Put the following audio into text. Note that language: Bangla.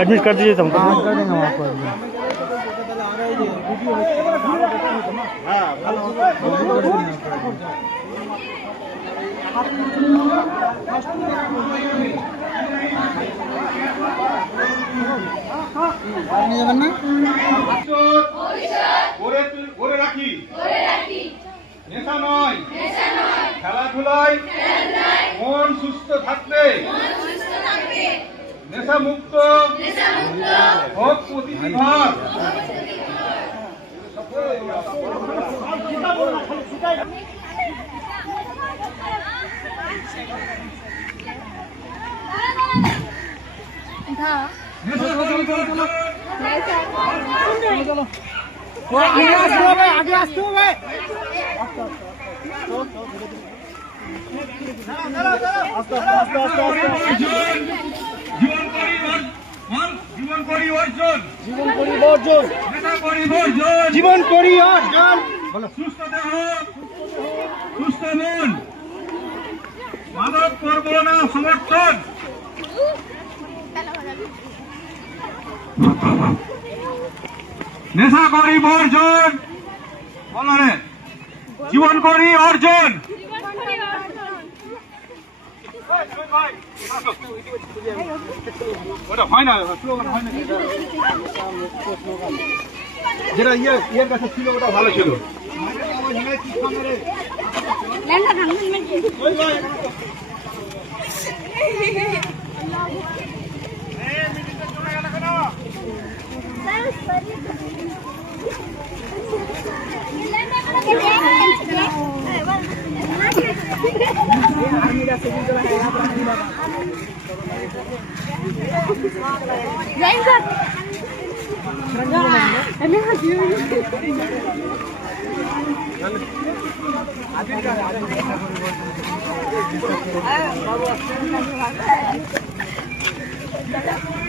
एडमिट कर दीजिए तुमको। कर देंगे हम आपको। যাবেন না গড়ে রাখি নেশা নয় খেলাধুলায় মন সুস্থ থাকবে নেশা মুক্ত হোক প্রতিটি ঘর। আগে আসতে হবে। জীবন করি অর্জন সুস্থ দেহ সুস্থ মন মাদক করব না সমর্থন নেশা করি বর্জন বলারে জীবন করি অর্জন। ওটা হয় না স্লোগান হয় না যেটা ইয়ের কাছে ছিল ওটা ভালো ছিল। Babu